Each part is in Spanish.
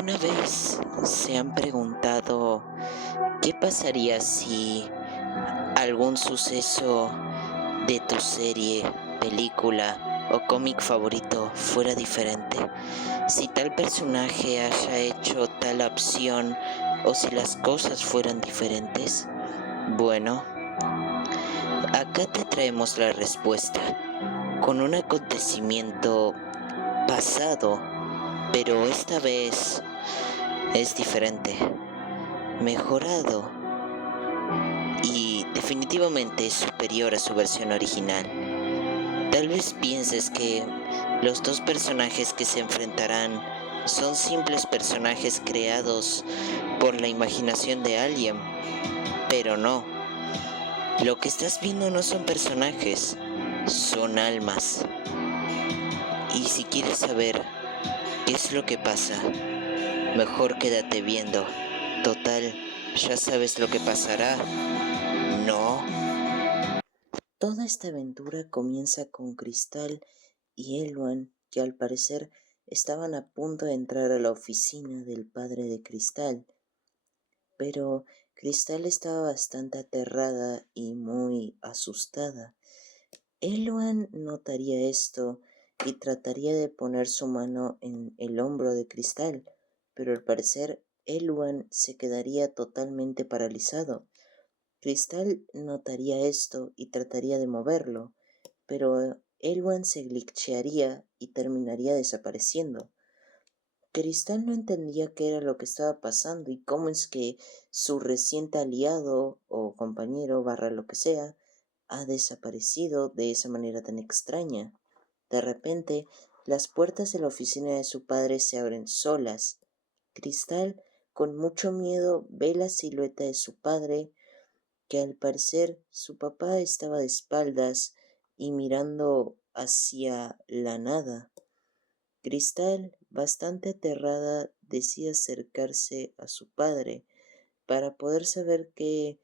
¿Alguna vez se han preguntado qué pasaría si algún suceso de tu serie, película o cómic favorito fuera diferente? Si tal personaje haya hecho tal opción o si las cosas fueran diferentes. Bueno, acá te traemos la respuesta con un acontecimiento pasado, pero esta vez es diferente, mejorado y definitivamente es superior a su versión original. Tal vez pienses que los dos personajes que se enfrentarán son simples personajes creados por la imaginación de alguien, pero no. Lo que estás viendo no son personajes, son almas. Y si quieres saber qué es lo que pasa, mejor quédate viendo. Total, ya sabes lo que pasará, ¿no? Toda esta aventura comienza con Cristal y Elwan, que al parecer estaban a punto de entrar a la oficina del padre de Cristal, pero Cristal estaba bastante aterrada y muy asustada. Elwan notaría esto y trataría de poner su mano en el hombro de Cristal, pero al parecer Elwan se quedaría totalmente paralizado. Cristal notaría esto y trataría de moverlo, pero Elwan se glitchearía y terminaría desapareciendo. Cristal no entendía qué era lo que estaba pasando y cómo es que su reciente aliado o compañero barra lo que sea ha desaparecido de esa manera tan extraña. De repente, las puertas de la oficina de su padre se abren solas. Cristal, con mucho miedo, ve la silueta de su padre, que al parecer su papá estaba de espaldas y mirando hacia la nada. Cristal, bastante aterrada, decide acercarse a su padre para poder saber qué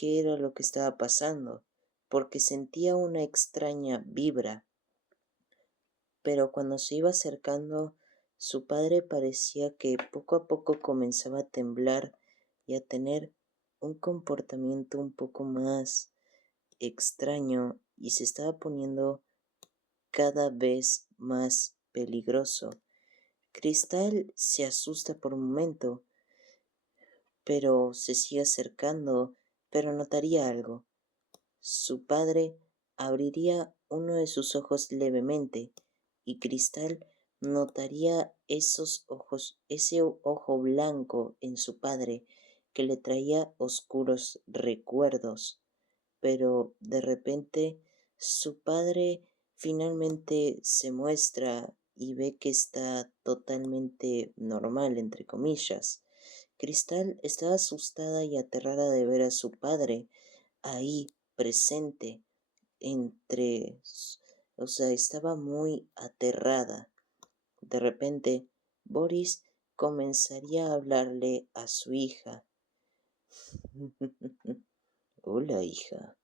era lo que estaba pasando, porque sentía una extraña vibra. Pero cuando se iba acercando, su padre parecía que poco a poco comenzaba a temblar y a tener un comportamiento un poco más extraño y se estaba poniendo cada vez más peligroso. Cristal se asusta por un momento, pero se sigue acercando, pero notaría algo. Su padre abriría uno de sus ojos levemente y Cristal notaría esos ojos, ese ojo blanco en su padre que le traía oscuros recuerdos. Pero de repente su padre finalmente se muestra y ve que está totalmente normal, entre comillas. Cristal estaba asustada y aterrada de ver a su padre ahí presente entre, o sea, estaba muy aterrada. De repente, Boris comenzaría a hablarle a su hija. Hola, hija.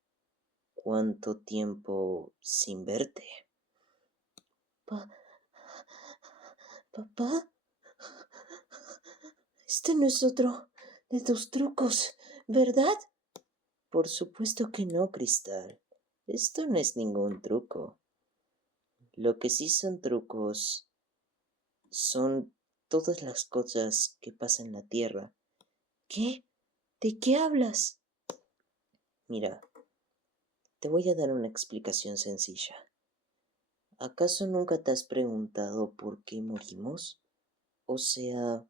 ¿Cuánto tiempo sin verte? Pa- ¿Papá? Este no es otro de tus trucos, ¿verdad? Por supuesto que no, Cristal. Esto no es ningún truco. Lo que sí son trucos son todas las cosas que pasan en la Tierra. ¿Qué? ¿De qué hablas? Mira, te voy a dar una explicación sencilla. ¿Acaso nunca te has preguntado por qué morimos? O sea,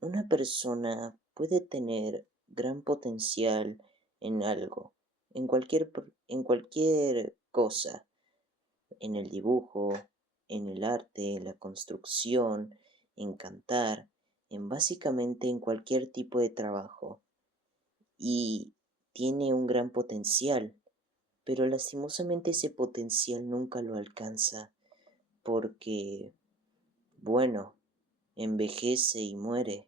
una persona puede tener gran potencial en algo, en cualquier cosa, en el dibujo, en el arte, en la construcción, en cantar, en básicamente en cualquier tipo de trabajo. Y tiene un gran potencial, pero lastimosamente ese potencial nunca lo alcanza porque, bueno, envejece y muere.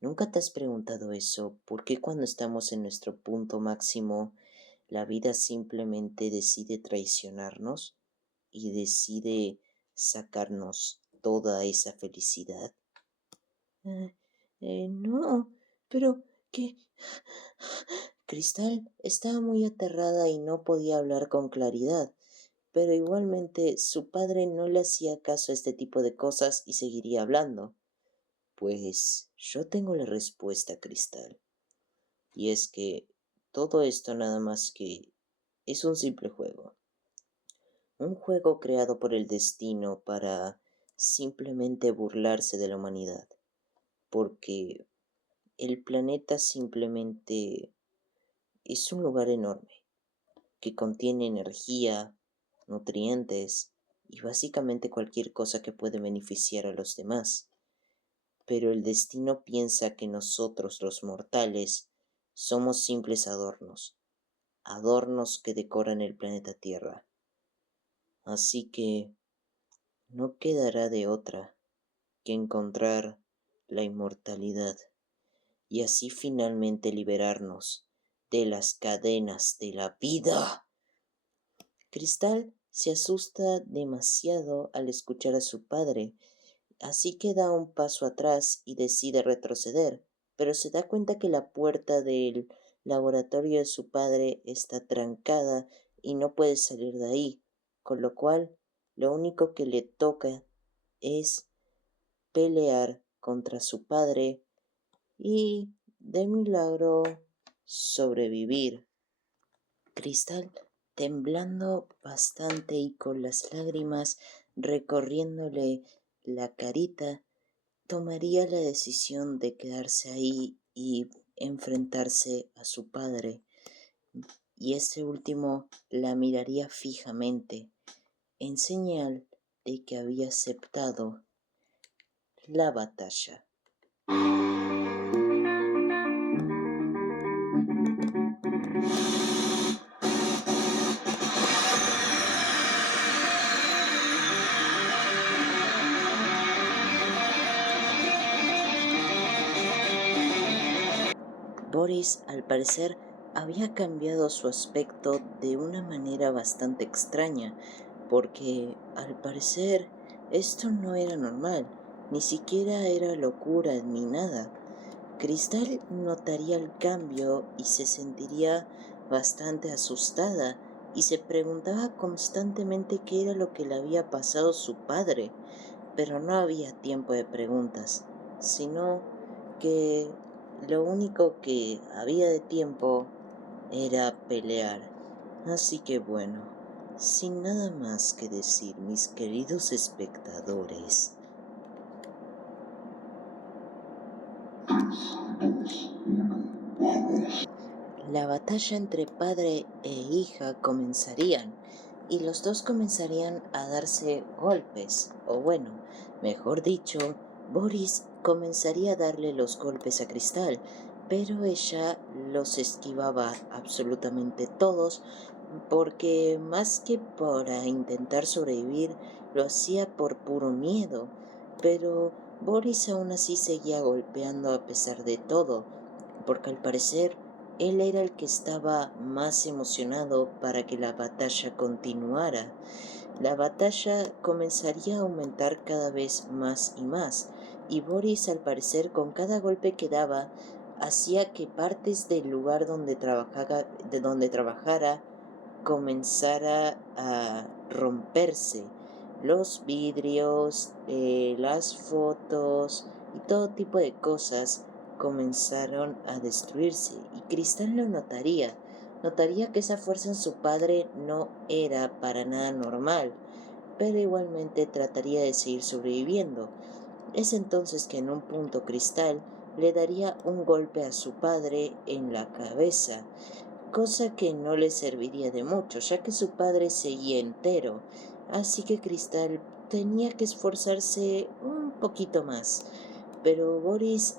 ¿Nunca te has preguntado eso? ¿Por qué cuando estamos en nuestro punto máximo, la vida simplemente decide traicionarnos y decide sacarnos toda esa felicidad? No, pero ¿qué? Cristal estaba muy aterrada y no podía hablar con claridad, pero igualmente su padre no le hacía caso a este tipo de cosas y seguiría hablando. Pues yo tengo la respuesta, Cristal, y es que todo esto nada más que es un simple juego. Un juego creado por el destino para simplemente burlarse de la humanidad, porque el planeta simplemente es un lugar enorme que contiene energía, nutrientes y básicamente cualquier cosa que puede beneficiar a los demás. Pero el destino piensa que nosotros los mortales somos simples adornos, adornos que decoran el planeta Tierra. Así que no quedará de otra que encontrar la inmortalidad y así finalmente liberarnos de las cadenas de la vida. Cristal se asusta demasiado al escuchar a su padre, así que da un paso atrás y decide retroceder, pero se da cuenta que la puerta del laboratorio de su padre está trancada y no puede salir de ahí, con lo cual lo único que le toca es pelear contra su padre y, de milagro, sobrevivir. Cristal, temblando bastante y con las lágrimas recorriéndole la carita, tomaría la decisión de quedarse ahí y enfrentarse a su padre, y este último la miraría fijamente, en señal de que había aceptado la batalla. Boris, al parecer, había cambiado su aspecto de una manera bastante extraña, porque, al parecer, esto no era normal, ni siquiera era locura ni nada. Cristal notaría el cambio y se sentiría bastante asustada y se preguntaba constantemente qué era lo que le había pasado a su padre, pero no había tiempo de preguntas, sino que lo único que había de tiempo era pelear. Así que bueno, sin nada más que decir, mis queridos espectadores, la batalla entre padre e hija comenzarían, y los dos comenzarían a darse golpes, o bueno, mejor dicho, Boris comenzaría a darle los golpes a Cristal, pero ella los esquivaba absolutamente todos, porque más que para intentar sobrevivir, lo hacía por puro miedo. Pero Boris aún así seguía golpeando a pesar de todo, porque al parecer él era el que estaba más emocionado para que la batalla continuara. La batalla comenzaría a aumentar cada vez más y Boris, al parecer, con cada golpe que daba, hacía que partes del lugar de donde trabajara comenzara a romperse. Los vidrios, las fotos y todo tipo de cosas comenzaron a destruirse, y Cristal lo notaría. Notaría que esa fuerza en su padre no era para nada normal, pero igualmente trataría de seguir sobreviviendo. Es entonces que en un punto Cristal le daría un golpe a su padre en la cabeza, cosa que no le serviría de mucho, ya que su padre seguía entero, así que Cristal tenía que esforzarse un poquito más. Pero Boris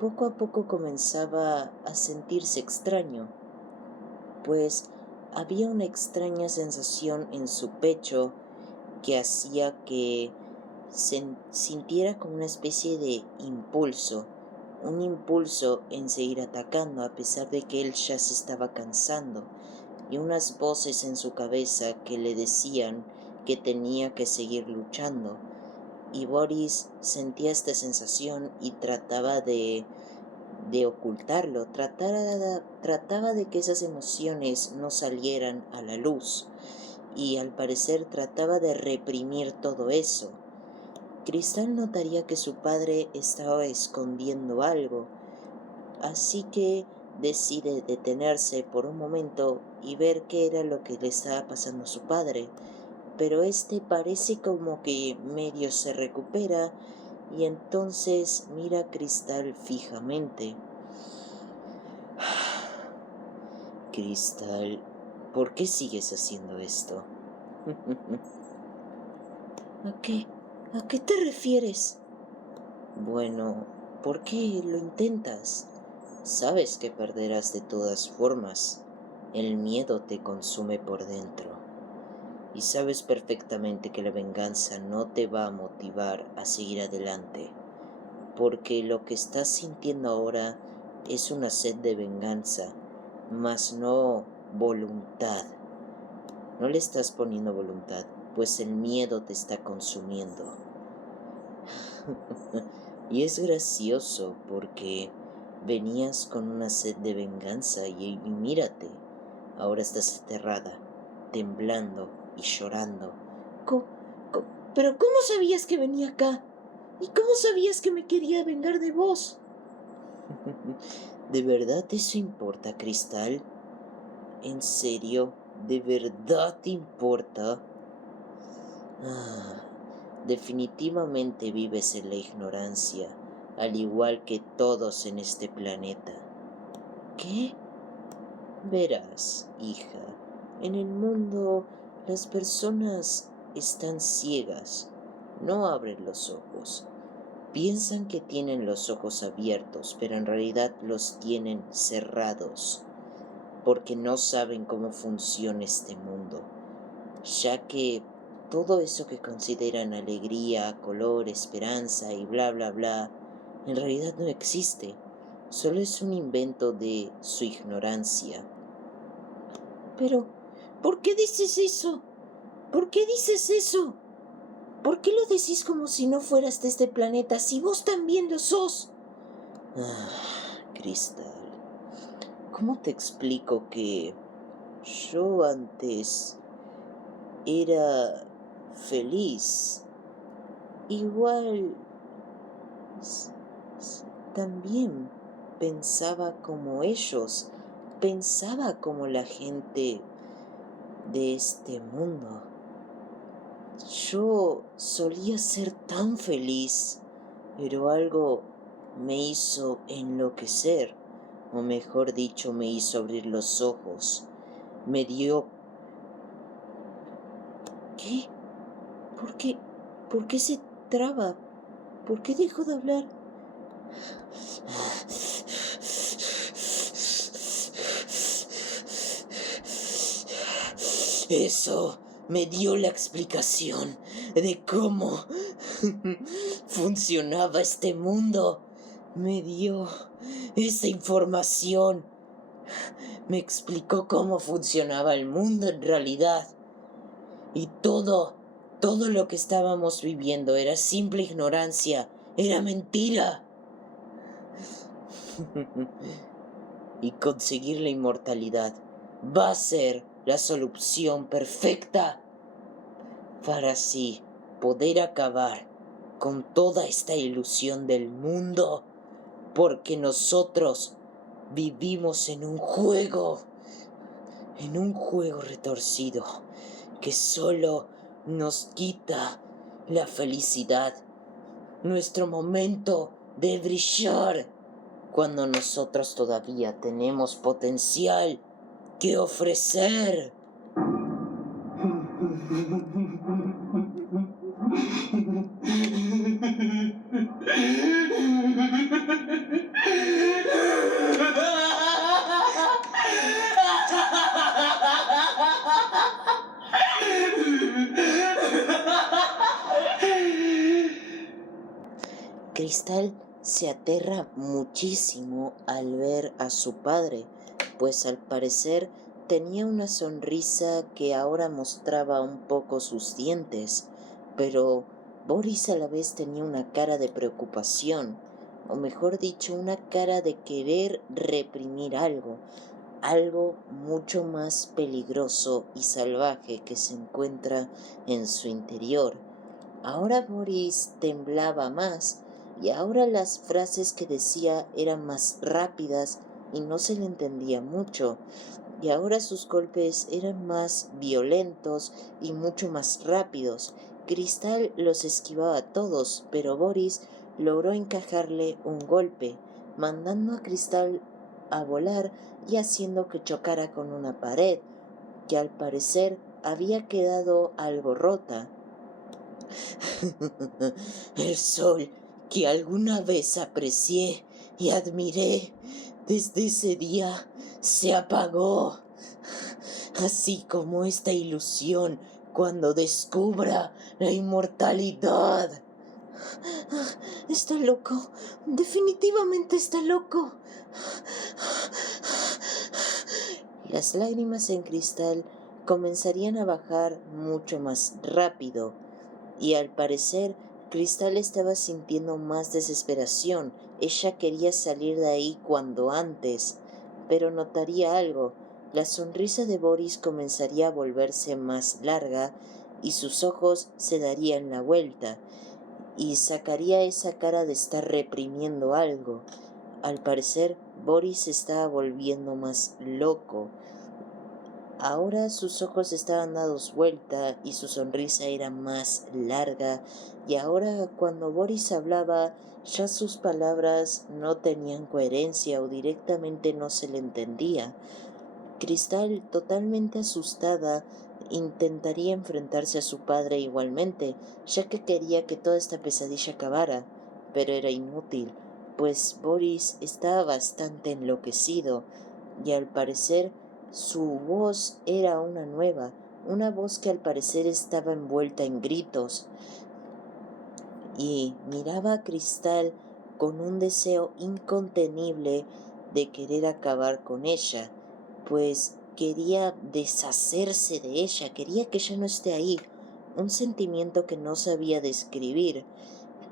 poco a poco comenzaba a sentirse extraño, pues había una extraña sensación en su pecho que hacía que sintiera como una especie de impulso, un impulso en seguir atacando a pesar de que él ya se estaba cansando, y unas voces en su cabeza que le decían que tenía que seguir luchando. y Boris sentía esta sensación y trataba de ocultarlo, trataba de que esas emociones no salieran a la luz y al parecer trataba de reprimir todo eso. Cristal notaría que su padre estaba escondiendo algo, así que decide detenerse por un momento y ver qué era lo que le estaba pasando a su padre, pero este parece como que medio se recupera y entonces mira a Cristal fijamente. Cristal, ¿por qué sigues haciendo esto? ¿A qué? ¿A qué te refieres? Bueno, ¿por qué lo intentas? Sabes que perderás de todas formas. El miedo te consume por dentro. Y sabes perfectamente que la venganza no te va a motivar a seguir adelante. Porque lo que estás sintiendo ahora es una sed de venganza, mas no voluntad. No le estás poniendo voluntad, pues el miedo te está consumiendo. Y es gracioso porque venías con una sed de venganza y mírate, ahora estás aterrada, temblando y llorando. Co- co- ¿Pero cómo sabías que venía acá? ¿Y cómo sabías que me quería vengar de vos? ¿De verdad eso importa, Cristal? ¿En serio? ¿De verdad te importa? Definitivamente vives en la ignorancia, al igual que todos en este planeta. ¿Qué? Verás, hija, en el mundo las personas están ciegas, no abren los ojos. Piensan que tienen los ojos abiertos, pero en realidad los tienen cerrados, porque no saben cómo funciona este mundo, ya que todo eso que consideran alegría, color, esperanza y bla bla bla, en realidad no existe, solo es un invento de su ignorancia. Pero, ¿por qué dices eso? ¿Por qué dices eso? ¿Por qué lo decís como si no fueras de este planeta, si vos también lo sos? Cristal, ¿cómo te explico que yo antes era feliz? Igual también pensaba como ellos, pensaba como la gente de este mundo. Yo solía ser tan feliz, pero algo me hizo enloquecer, o mejor dicho, me hizo abrir los ojos. Me dio... ¿Qué? ¿Por qué? ¿Por qué se traba? ¿Por qué dejó de hablar? Eso me dio la explicación de cómo funcionaba este mundo. Me dio esa información. Me explicó cómo funcionaba el mundo en realidad. Y todo lo que estábamos viviendo era simple ignorancia, era mentira. Y conseguir la inmortalidad va a ser la solución perfecta para así poder acabar con toda esta ilusión del mundo, porque nosotros vivimos en un juego retorcido que solo nos quita la felicidad, nuestro momento de brillar, cuando nosotros todavía tenemos potencial que ofrecer. Cristal se aterra muchísimo al ver a su padre, pues al parecer tenía una sonrisa que ahora mostraba un poco sus dientes, pero Boris a la vez tenía una cara de preocupación, o mejor dicho, una cara de querer reprimir algo, algo mucho más peligroso y salvaje que se encuentra en su interior. Ahora Boris temblaba más y ahora las frases que decía eran más rápidas y no se le entendía mucho. Y ahora sus golpes eran más violentos y mucho más rápidos. Cristal los esquivaba a todos, pero Boris logró encajarle un golpe, mandando a Cristal a volar y haciendo que chocara con una pared, que al parecer había quedado algo rota. El sol que alguna vez aprecié y admiré desde ese día se apagó, así como esta ilusión cuando descubra la inmortalidad. Está loco, definitivamente está loco. Las lágrimas en Cristal comenzarían a bajar mucho más rápido y al parecer Cristal estaba sintiendo más desesperación. Ella quería salir de ahí cuando antes, pero notaría algo. La sonrisa de Boris comenzaría a volverse más larga y sus ojos se darían la vuelta y sacaría esa cara de estar reprimiendo algo. Al parecer, Boris se estaba volviendo más loco. Ahora sus ojos estaban dados vuelta y su sonrisa era más larga, y ahora cuando Boris hablaba, ya sus palabras no tenían coherencia o directamente no se le entendía. Cristal, totalmente asustada, intentaría enfrentarse a su padre igualmente, ya que quería que toda esta pesadilla acabara, pero era inútil, pues Boris estaba bastante enloquecido, y al parecer su voz era una voz que al parecer estaba envuelta en gritos, y miraba a Cristal con un deseo incontenible de querer acabar con ella, pues quería deshacerse de ella, quería que ya no esté ahí, un sentimiento que no sabía describir.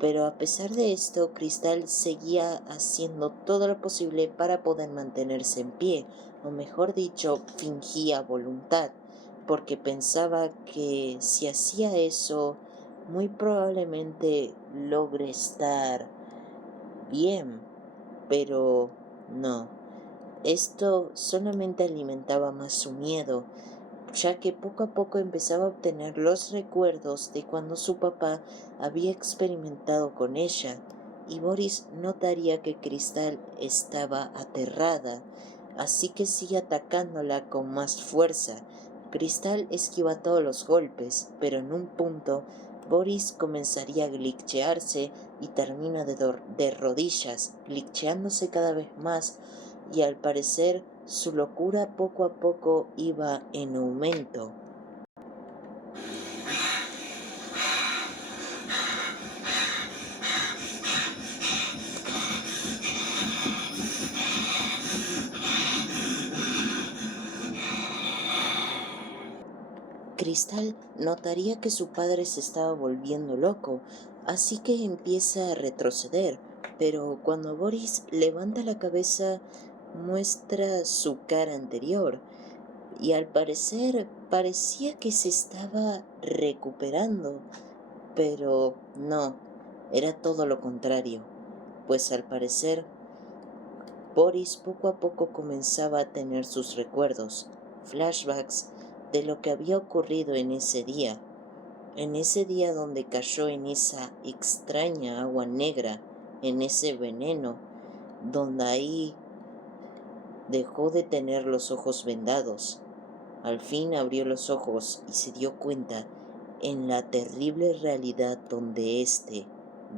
Pero a pesar de esto, Cristal seguía haciendo todo lo posible para poder mantenerse en pie, o mejor dicho, fingía voluntad, porque pensaba que si hacía eso, muy probablemente logre estar bien, pero no. Esto solamente alimentaba más su miedo, ya que poco a poco empezaba a obtener los recuerdos de cuando su papá había experimentado con ella, y Boris notaría que Cristal estaba aterrada, así que sigue atacándola con más fuerza. Cristal esquiva todos los golpes, pero en un punto Boris comenzaría a glitchearse y termina de rodillas, glitcheándose cada vez más, y al parecer su locura poco a poco iba en aumento. Cristal notaría que su padre se estaba volviendo loco, así que empieza a retroceder, pero cuando Boris levanta la cabeza muestra su cara anterior, y al parecer parecía que se estaba recuperando, pero no, era todo lo contrario, pues al parecer Boris poco a poco comenzaba a tener sus recuerdos, flashbacks de lo que había ocurrido en ese día donde cayó en esa extraña agua negra, en ese veneno, donde ahí dejó de tener los ojos vendados. Al fin abrió los ojos y se dio cuenta en la terrible realidad donde éste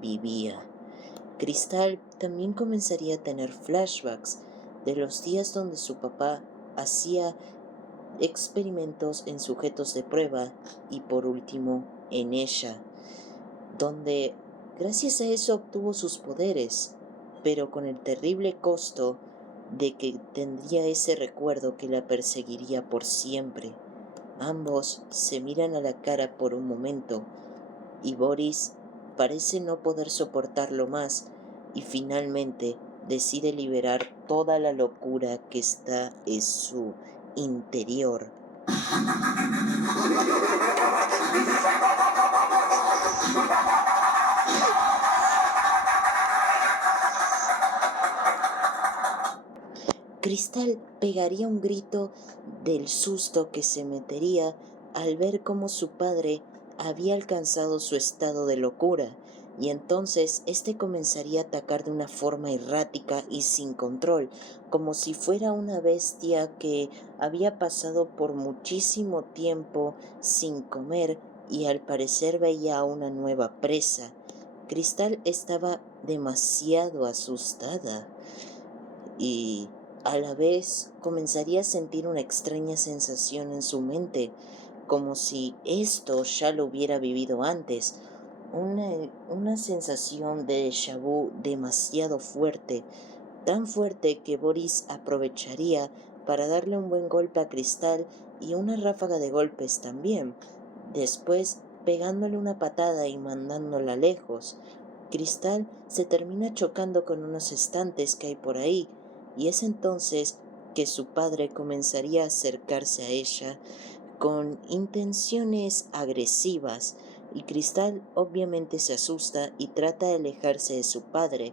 vivía. Cristal también comenzaría a tener flashbacks de los días donde su papá hacía experimentos en sujetos de prueba y por último en ella, donde gracias a eso obtuvo sus poderes, pero con el terrible costo de que tendría ese recuerdo que la perseguiría por siempre. Ambos se miran a la cara por un momento y Boris parece no poder soportarlo más y finalmente decide liberar toda la locura que está en su interior. Cristal pegaría un grito del susto que se metería al ver cómo su padre había alcanzado su estado de locura, y entonces éste comenzaría a atacar de una forma errática y sin control, como si fuera una bestia que había pasado por muchísimo tiempo sin comer y al parecer veía a una nueva presa. Cristal estaba demasiado asustada y a la vez comenzaría a sentir una extraña sensación en su mente, como si esto ya lo hubiera vivido antes, una sensación de déjà vu demasiado fuerte, tan fuerte que Boris aprovecharía para darle un buen golpe a Cristal y una ráfaga de golpes también, después pegándole una patada y mandándola lejos. Cristal se termina chocando con unos estantes que hay por ahí, y es entonces que su padre comenzaría a acercarse a ella con intenciones agresivas, y Cristal obviamente se asusta y trata de alejarse de su padre,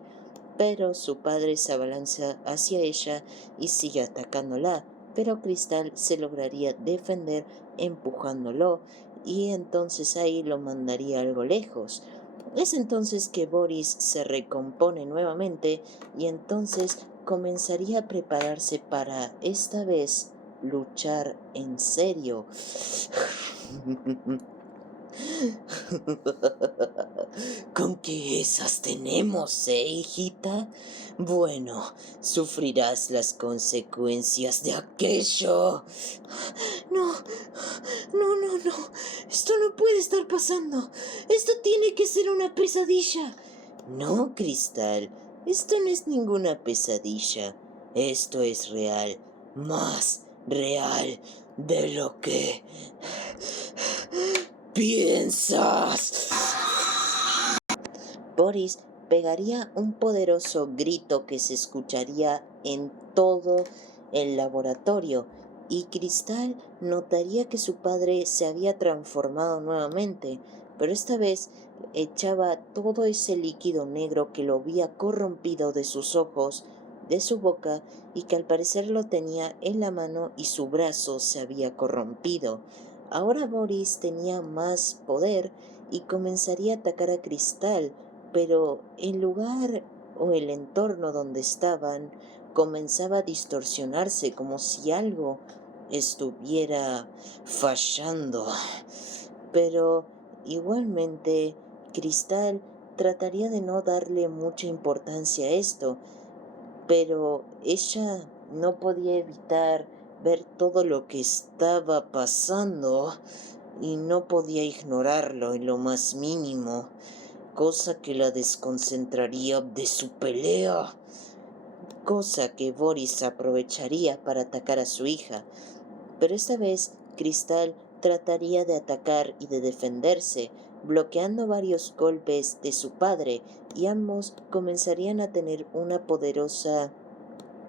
pero su padre se abalanza hacia ella y sigue atacándola, pero Cristal se lograría defender empujándolo, y entonces ahí lo mandaría algo lejos. Es entonces que Boris se recompone nuevamente y entonces comenzaría a prepararse para esta vez luchar en serio. ¿Con qué esas tenemos, hijita? Bueno, sufrirás las consecuencias de aquello. No, no. Esto no puede estar pasando. Esto tiene que ser una pesadilla. No, Cristal, esto no es ninguna pesadilla. Esto es real. Más real de lo que piensas. Boris pegaría un poderoso grito que se escucharía en todo el laboratorio, y Cristal notaría que su padre se había transformado nuevamente, pero esta vez echaba todo ese líquido negro que lo había corrompido de sus ojos, de su boca, y que al parecer lo tenía en la mano y su brazo se había corrompido. Ahora Boris tenía más poder y comenzaría a atacar a Cristal, pero el lugar o el entorno donde estaban comenzaba a distorsionarse como si algo estuviera fallando. Pero igualmente Cristal trataría de no darle mucha importancia a esto, pero ella no podía evitar ver todo lo que estaba pasando y no podía ignorarlo en lo más mínimo, cosa que la desconcentraría de su pelea, cosa que Boris aprovecharía para atacar a su hija. Pero esta vez Cristal trataría de atacar y de defenderse, bloqueando varios golpes de su padre, y ambos comenzarían a tener una poderosa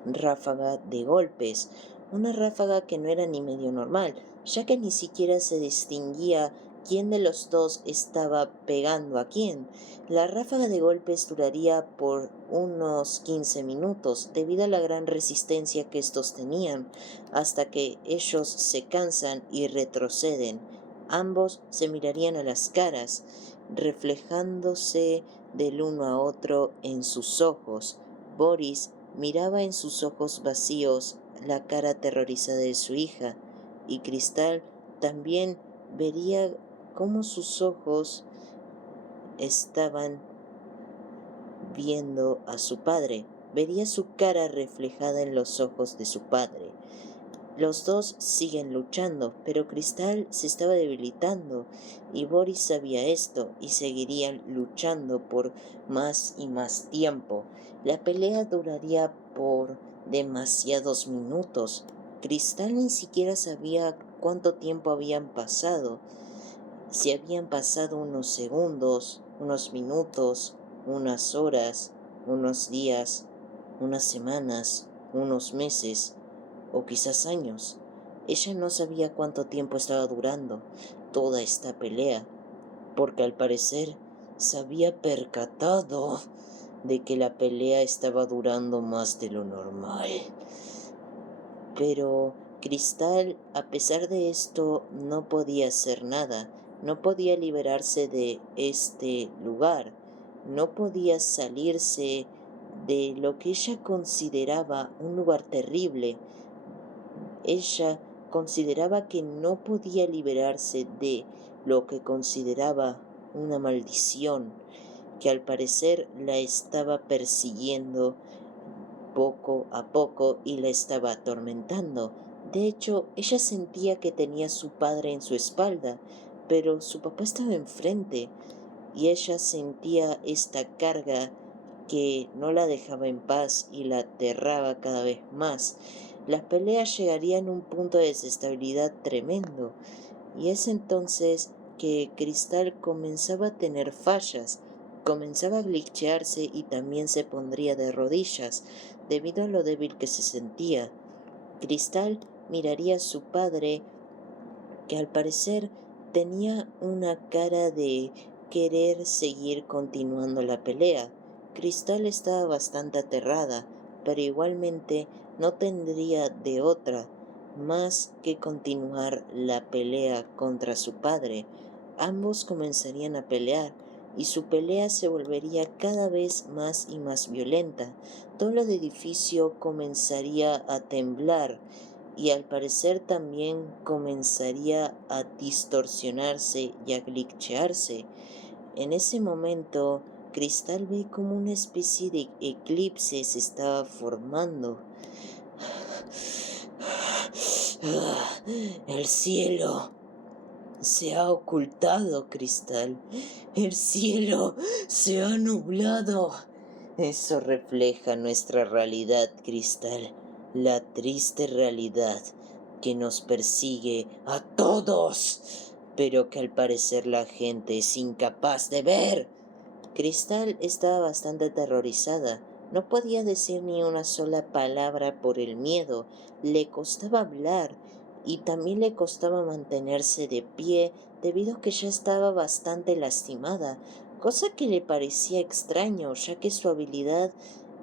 ráfaga de golpes, una ráfaga que no era ni medio normal, ya que ni siquiera se distinguía quién de los dos estaba pegando a quién. La ráfaga de golpes duraría por unos 15 minutos debido a la gran resistencia que estos tenían, hasta que ellos se cansan y retroceden. Ambos se mirarían a las caras, reflejándose del uno a otro en sus ojos. Boris miraba en sus ojos vacíos la cara aterrorizada de su hija, y Cristal también vería cómo sus ojos estaban viendo a su padre. Vería su cara reflejada en los ojos de su padre. Los dos siguen luchando, pero Cristal se estaba debilitando, y Boris sabía esto y seguirían luchando por más y más tiempo. La pelea duraría por demasiados minutos. Cristal ni siquiera sabía cuánto tiempo habían pasado. Si habían pasado unos segundos, unos minutos, unas horas, unos días, unas semanas, unos meses o quizás años. Ella no sabía cuánto tiempo estaba durando toda esta pelea, porque al parecer se había percatado de que la pelea estaba durando más de lo normal. Pero Cristal, a pesar de esto, no podía hacer nada, no podía liberarse de este lugar, no podía salirse de lo que ella consideraba un lugar terrible. Ella consideraba que no podía liberarse de lo que consideraba una maldición, que al parecer la estaba persiguiendo poco a poco y la estaba atormentando. De hecho, ella sentía que tenía a su padre en su espalda, pero su papá estaba enfrente y ella sentía esta carga que no la dejaba en paz y la aterraba cada vez más. Las peleas llegarían a un punto de desestabilidad tremendo, y es entonces que Cristal comenzaba a tener fallas, comenzaba a glitchearse y también se pondría de rodillas, debido a lo débil que se sentía. Cristal miraría a su padre, que al parecer tenía una cara de querer seguir continuando la pelea. Cristal estaba bastante aterrada, pero igualmente no tendría de otra más que continuar la pelea contra su padre. Ambos comenzarían a pelear, y su pelea se volvería cada vez más y más violenta. Todo el edificio comenzaría a temblar, y al parecer también comenzaría a distorsionarse y a glitchearse. En ese momento, Cristal ve como una especie de eclipse se estaba formando. El cielo se ha ocultado, Cristal. El cielo se ha nublado. Eso refleja nuestra realidad, Cristal. La triste realidad que nos persigue a todos, pero que al parecer la gente es incapaz de ver. Cristal estaba bastante aterrorizada. No podía decir ni una sola palabra por el miedo. Le costaba hablar y también le costaba mantenerse de pie debido a que ya estaba bastante lastimada, cosa que le parecía extraño, ya que su habilidad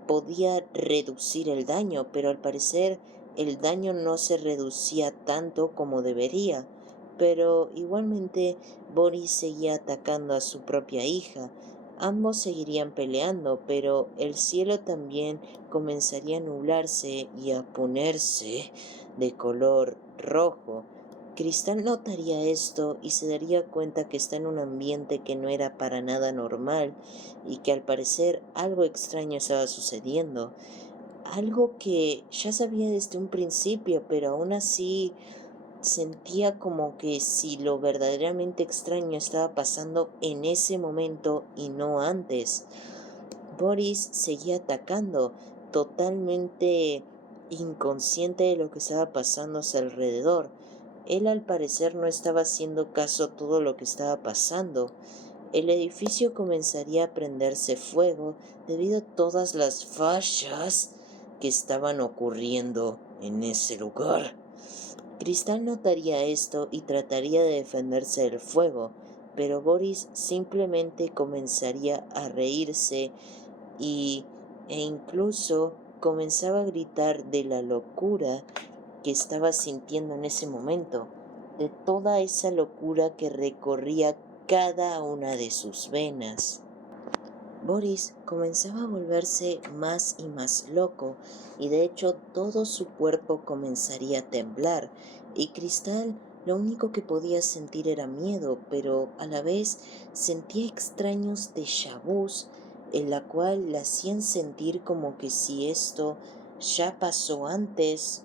podía reducir el daño, pero al parecer el daño no se reducía tanto como debería. Pero igualmente Boris seguía atacando a su propia hija. Ambos seguirían peleando, pero el cielo también comenzaría a nublarse y a ponerse de color rojo. Cristal notaría esto y se daría cuenta que está en un ambiente que no era para nada normal y que al parecer algo extraño estaba sucediendo. Algo que ya sabía desde un principio, pero aún así sentía como que si lo verdaderamente extraño estaba pasando en ese momento y no antes. Boris seguía atacando, totalmente inconsciente de lo que estaba pasando a su alrededor. Él al parecer no estaba haciendo caso a todo lo que estaba pasando. El edificio comenzaría a prenderse fuego debido a todas las fallas que estaban ocurriendo en ese lugar. Cristal notaría esto y trataría de defenderse del fuego, pero Boris simplemente comenzaría a reírse y, e incluso comenzaba a gritar de la locura que estaba sintiendo en ese momento, de toda esa locura que recorría cada una de sus venas. Boris comenzaba a volverse más y más loco, y de hecho todo su cuerpo comenzaría a temblar, y Cristal lo único que podía sentir era miedo, pero a la vez sentía extraños déjà vus, en la cual la hacían sentir como que si esto ya pasó antes,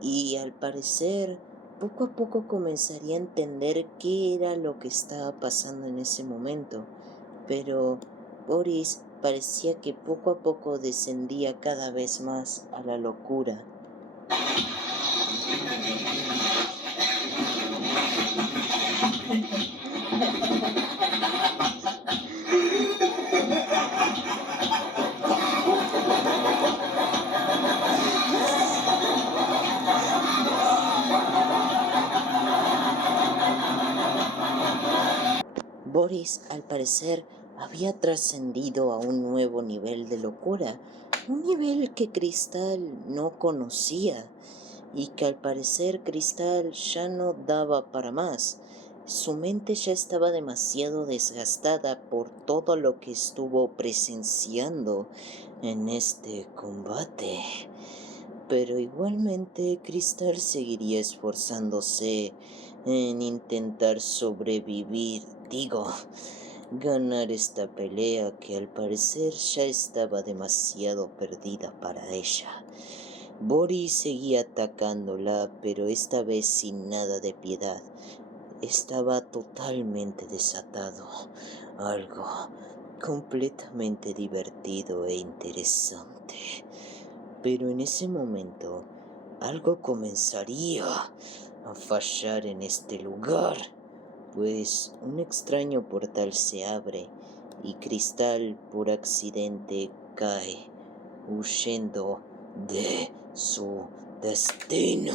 y al parecer poco a poco comenzaría a entender qué era lo que estaba pasando en ese momento, pero Boris parecía que poco a poco descendía cada vez más a la locura. Boris, al parecer, había trascendido a un nuevo nivel de locura, un nivel que Cristal no conocía y que al parecer Cristal ya no daba para más. Su mente ya estaba demasiado desgastada por todo lo que estuvo presenciando en este combate. Pero igualmente Cristal seguiría esforzándose en intentar sobrevivir, ganar esta pelea que al parecer ya estaba demasiado perdida para ella. Boris seguía atacándola, pero esta vez sin nada de piedad. Estaba totalmente desatado, algo completamente divertido e interesante. Pero en ese momento, algo comenzaría a fallar en este lugar, pues un extraño portal se abre y Cristal por accidente cae, huyendo de su destino.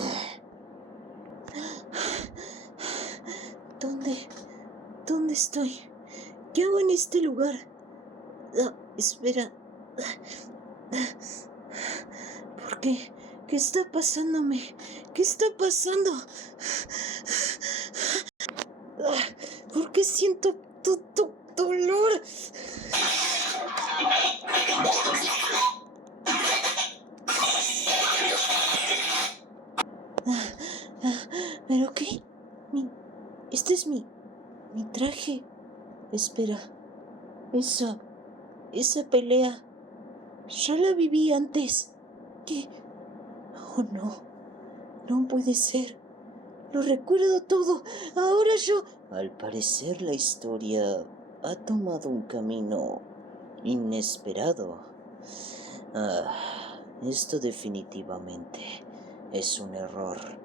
¿Dónde? ¿Dónde estoy? ¿Qué hago en este lugar? Espera. ¿Por qué? ¿Qué está pasándome? ¿Qué está pasando? ¿Por qué siento tu dolor? ¿Pero qué? Este es mi traje. Espera. Esa pelea. Ya la viví antes. ¿Qué? Oh, no. No puede ser. Lo recuerdo todo. Ahora yo... Al parecer la historia ha tomado un camino inesperado. Esto definitivamente es un error.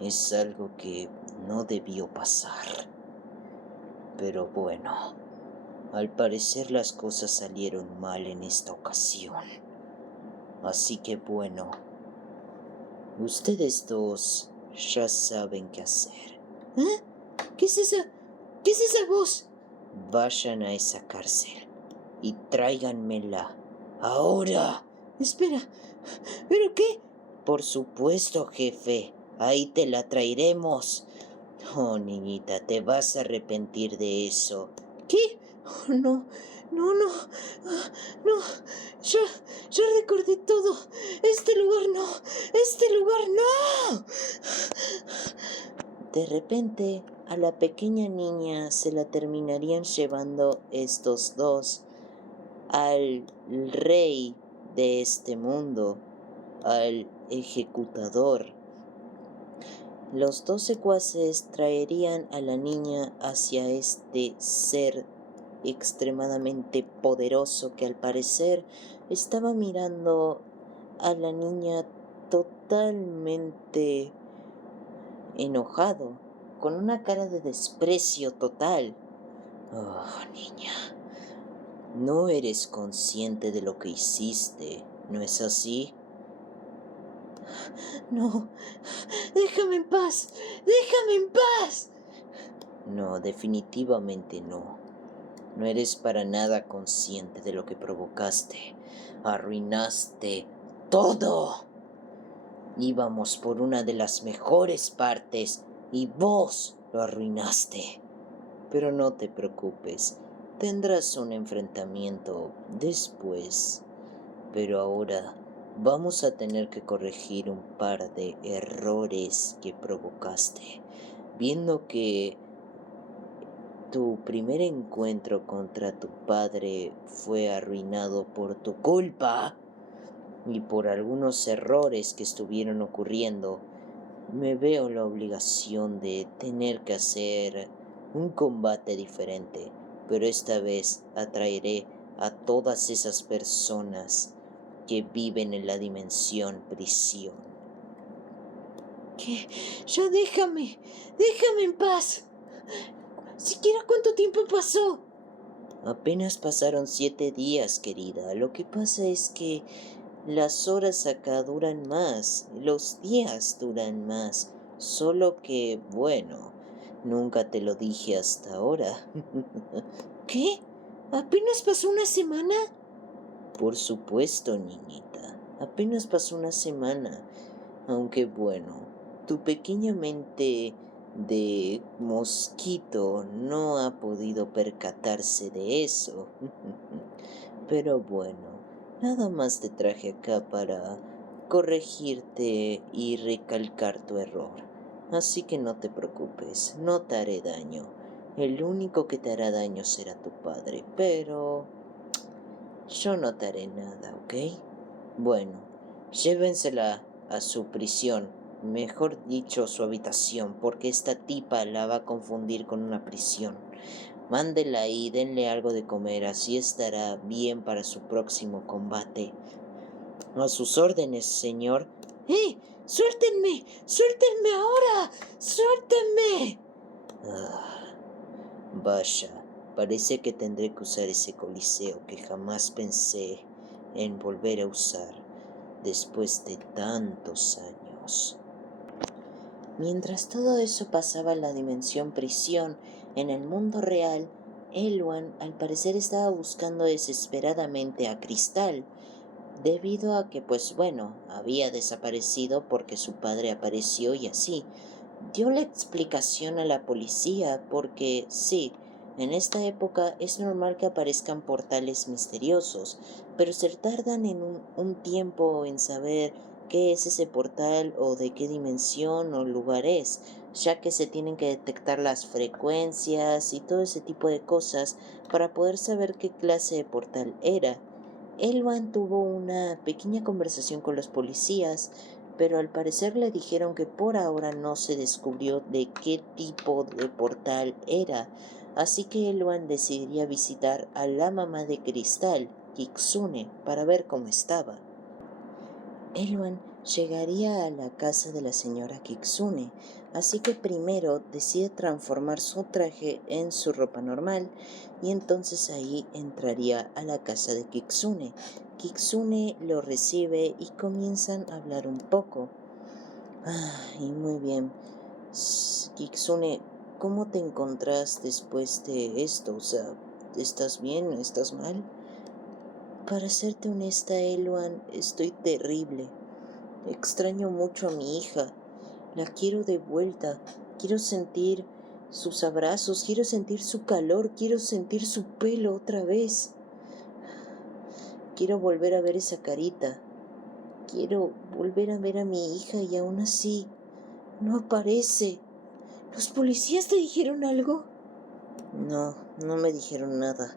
Es algo que no debió pasar. Pero bueno, al parecer las cosas salieron mal en esta ocasión. Así que bueno, ustedes dos ya saben qué hacer. ¿Eh? ¿Qué es esa? ¿Qué es esa voz? Vayan a esa cárcel y tráiganmela ahora. Espera, ¿pero qué? Por supuesto, jefe. Ahí te la traeremos. Oh, niñita, te vas a arrepentir de eso. ¿Qué? Oh, no, no, no, no. Ya recordé todo. Este lugar no. De repente, a la pequeña niña se la terminarían llevando estos dos al rey de este mundo, al ejecutador. Los dos secuaces traerían a la niña hacia este ser extremadamente poderoso que al parecer estaba mirando a la niña totalmente enojado, con una cara de desprecio total. Oh, niña, no eres consciente de lo que hiciste, ¿no es así? No, déjame en paz, déjame en paz. No, definitivamente no. No eres para nada consciente de lo que provocaste. Arruinaste todo. Íbamos por una de las mejores partes y vos lo arruinaste. Pero no te preocupes, tendrás un enfrentamiento después. Pero ahora vamos a tener que corregir un par de errores que provocaste. Viendo que tu primer encuentro contra tu padre fue arruinado por tu culpa y por algunos errores que estuvieron ocurriendo, me veo la obligación de tener que hacer un combate diferente, pero esta vez atraeré a todas esas personas que viven en la dimensión prisión. ¿Qué? Ya déjame en paz. siquiera cuánto tiempo pasó. Apenas pasaron 7 días, querida. Lo que pasa es que las horas acá duran más, los días duran más. Solo que, bueno, nunca te lo dije hasta ahora. ¿Qué? ¿Apenas pasó una semana? Por supuesto, niñita. Apenas pasó una semana. Aunque bueno, tu pequeña mente de mosquito no ha podido percatarse de eso. Pero bueno, nada más te traje acá para corregirte y recalcar tu error. Así que no te preocupes, no te haré daño. El único que te hará daño será tu padre, pero yo no te haré nada, ¿ok? Bueno, llévensela a su prisión, mejor dicho, su habitación, porque esta tipa la va a confundir con una prisión. Mándela y denle algo de comer, así estará bien para su próximo combate. A sus órdenes, señor. ¡Eh! ¡Suéltenme! ¡Suéltenme ahora! ¡Suéltenme! Vaya, parece que tendré que usar ese coliseo que jamás pensé en volver a usar después de tantos años. Mientras todo eso pasaba en la dimensión prisión, en el mundo real, Elwan al parecer estaba buscando desesperadamente a Cristal, debido a que, pues bueno, había desaparecido porque su padre apareció y así. Dio la explicación a la policía porque, sí, en esta época es normal que aparezcan portales misteriosos, pero se tardan en un tiempo en saber qué es ese portal o de qué dimensión o lugar es, ya que se tienen que detectar las frecuencias y todo ese tipo de cosas para poder saber qué clase de portal era. Elwan tuvo una pequeña conversación con los policías, pero al parecer le dijeron que por ahora no se descubrió de qué tipo de portal era, así que Elwan decidiría visitar a la mamá de Cristal, Kitsune, para ver cómo estaba. Elwan llegaría a la casa de la señora Kitsune, así que primero decide transformar su traje en su ropa normal y entonces ahí entraría a la casa de Kitsune. Kitsune lo recibe y comienzan a hablar un poco. Y muy bien. Kitsune, ¿cómo te encontrás después de esto? O sea, ¿estás bien? ¿Estás mal? Para serte honesta, Elwan, estoy terrible. Extraño mucho a mi hija. La quiero de vuelta. Quiero sentir sus abrazos, quiero sentir su calor, quiero sentir su pelo otra vez. Quiero volver a ver esa carita. Quiero volver a ver a mi hija y aún así no aparece. ¿Los policías te dijeron algo? No, no me dijeron nada.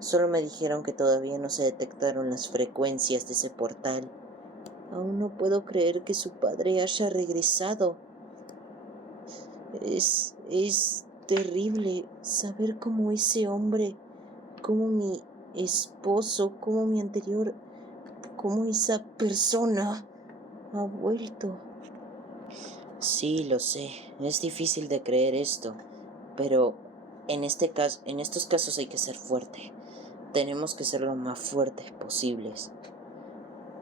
Solo me dijeron que todavía no se detectaron las frecuencias de ese portal. Aún no puedo creer que su padre haya regresado. Es terrible saber cómo ese hombre, cómo mi esposo, cómo mi anterior, cómo esa persona ha vuelto. Sí, lo sé, es difícil de creer esto, pero en estos casos hay que ser fuerte. Tenemos que ser lo más fuertes posibles,